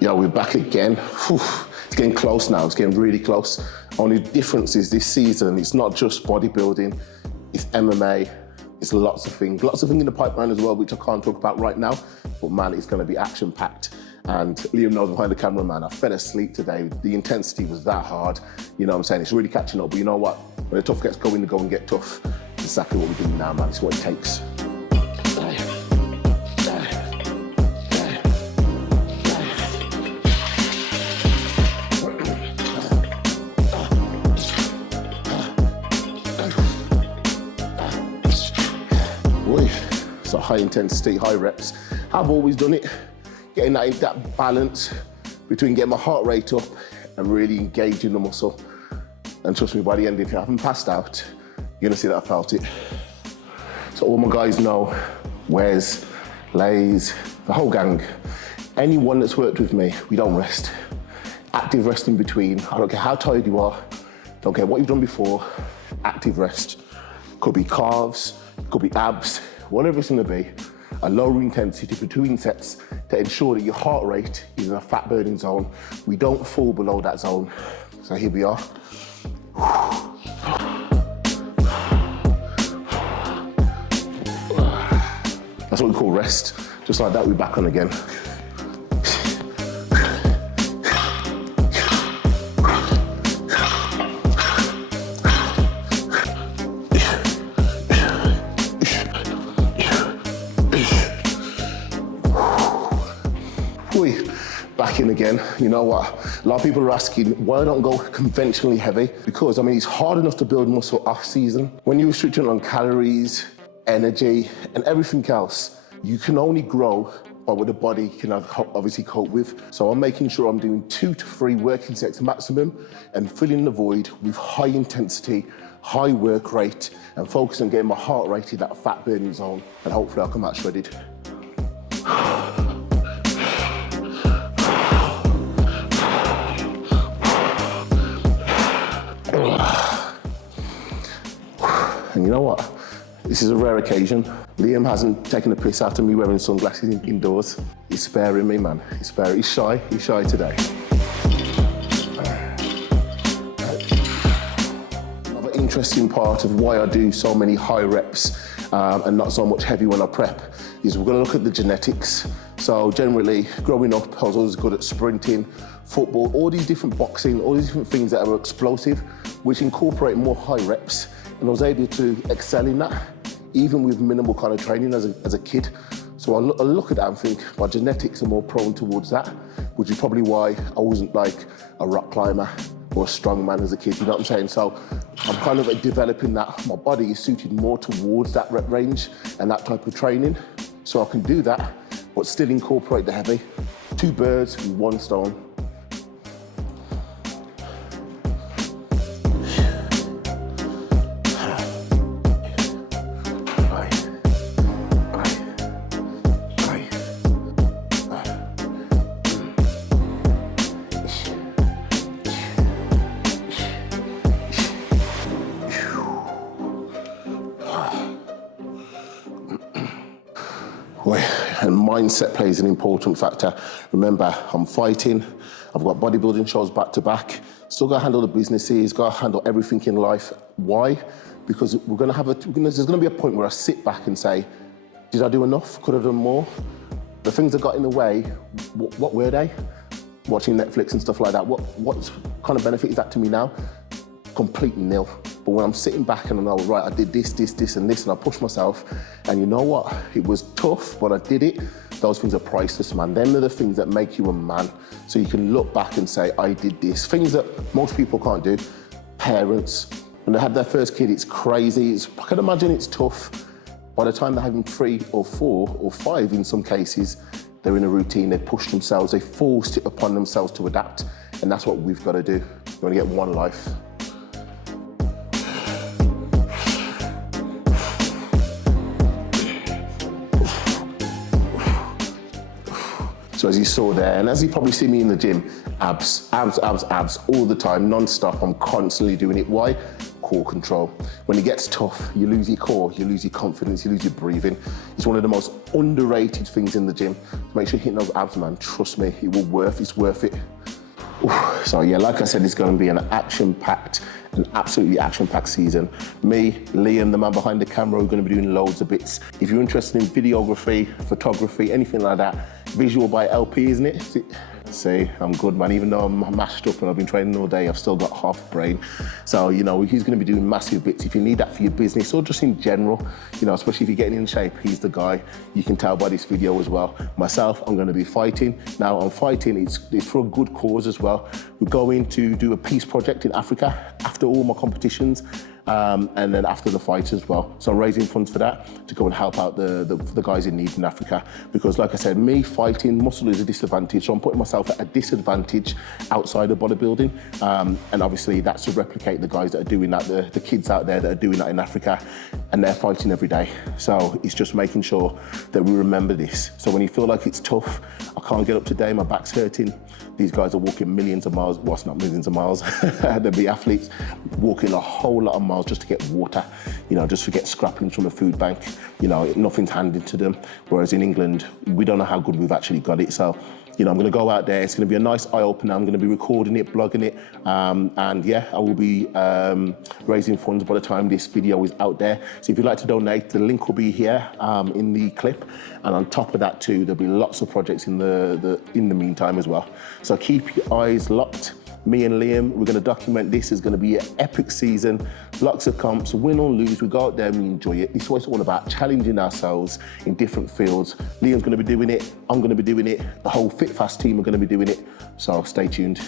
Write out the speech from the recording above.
Yeah, we're back again. Whew. It's getting close now, it's getting really close. Only difference is this season, it's not just bodybuilding, it's MMA, it's lots of things in the pipeline as well, which I can't talk about right now, but man, it's gonna be action-packed. And Liam knows behind the camera, man, I fell asleep today. The intensity was that hard. You know what I'm saying? It's really catching up, but you know what? When the tough gets going, to go and get tough. It's exactly what we're doing now, man. It's what it takes. So high intensity, high reps. I've always done it, getting that balance between getting my heart rate up and really engaging the muscle. And trust me, by the end, if you haven't passed out, you're gonna see that I felt it. So all my guys know, Wes, Lays, the whole gang, anyone that's worked with me, we don't rest. Active rest in between. I don't care how tired you are, don't care what you've done before, active rest. Could be calves, could be abs, whatever it's gonna be, a lower intensity between sets to ensure that your heart rate is in a fat burning zone. We don't fall below that zone. So here we are. That's what we call rest. Just like that, we're back on again. Back in again. You know what? A lot of people are asking why I don't go conventionally heavy, because I mean, it's hard enough to build muscle off season. When you're restricting on calories, energy, and everything else, you can only grow by what the body can obviously cope with. So I'm making sure I'm doing 2 to 3 working sets maximum and filling the void with high intensity, high work rate, and focus on getting my heart rate in that fat burning zone, and hopefully I'll come out shredded. And you know what? This is a rare occasion. Liam hasn't taken a piss out of me wearing sunglasses indoors. He's sparing me, man. He's shy today. Another interesting part of why I do so many high reps and not so much heavy when I prep is we're gonna look at the genetics. So generally, growing up, I was always good at sprinting, football, all these different boxing, all these different things that are explosive, which incorporate more high reps. And I was able to excel in that, even with minimal kind of training as a kid. So I look at that and think my genetics are more prone towards that, which is probably why I wasn't like a rock climber or a strong man as a kid, you know what I'm saying? So I'm kind of like developing that. My body is suited more towards that rep range and that type of training. So I can do that, but still incorporate the heavy. 2 birds with 1 stone. And mindset plays an important factor. Remember, I'm fighting, I've got bodybuilding shows back to back, still gotta handle the businesses, gotta handle everything in life. Why? Because there's gonna be a point where I sit back and say, did I do enough? Could I have done more? The things that got in the way, what were they? Watching Netflix and stuff like that, what kind of benefit is that to me now? Completely nil. But when I'm sitting back and I know, right, I did this, and this, and I pushed myself, and you know what? It was tough, but I did it. Those things are priceless, man. Them are the things that make you a man. So you can look back and say, I did this. Things that most people can't do. Parents, when they have their first kid, it's crazy. I can imagine it's tough. By the time they're having 3 or 4 or 5 in some cases, they're in a routine, they push themselves, they forced it upon themselves to adapt. And that's what we've got to do. You only get one life. So as you saw there, and as you probably see me in the gym, abs all the time, non-stop. I'm constantly doing it. Why? core control. When it gets tough, you lose your core, you lose your confidence, you lose your breathing. It's one of the most underrated things in the gym. Make sure you're hitting those abs, man. Trust me, it's worth it. Oof. So yeah, like I said, it's going to be an absolutely action-packed season. Me, Liam, the man behind the camera, are going to be doing loads of bits. If you're interested in videography, photography, anything like that, visual by LP, isn't it? See, I'm good, man. Even though I'm mashed up and I've been training all day, I've still got half a brain. So, you know, he's going to be doing massive bits. If you need that for your business or just in general, you know, especially if you're getting in shape, he's the guy. You can tell by this video as well. Myself, I'm going to be fighting. Now, I'm fighting, it's for a good cause as well. We're going to do a peace project in Africa after all my competitions. And then after the fight as well. So I'm raising funds for that to go and help out the guys in need in Africa. Because like I said, me fighting, muscle is a disadvantage. So I'm putting myself at a disadvantage outside of bodybuilding. And obviously that's to replicate the guys that are doing that, the kids out there that are doing that in Africa, and they're fighting every day. So it's just making sure that we remember this. So when you feel like it's tough, I can't get up today, my back's hurting. These guys are walking millions of miles, well, it's not millions of miles. They'll be athletes walking a whole lot of miles just to get water, you know, just to get scrappings from a food bank. You know, nothing's handed to them. Whereas in England, we don't know how good we've actually got it. So, you know, I'm going to go out there. It's going to be a nice eye-opener. I'm going to be recording it, blogging it. And yeah, I will be raising funds by the time this video is out there. So if you'd like to donate, the link will be here in the clip. And on top of that too, there'll be lots of projects in the meantime as well. So keep your eyes locked. Me and Liam, we're going to document this. It's going to be an epic season, lots of comps, win or lose, we go out there and we enjoy it. It's what it's all about, challenging ourselves in different fields. Liam's going to be doing it, I'm going to be doing it, the whole Fit Fast team are going to be doing it, so stay tuned.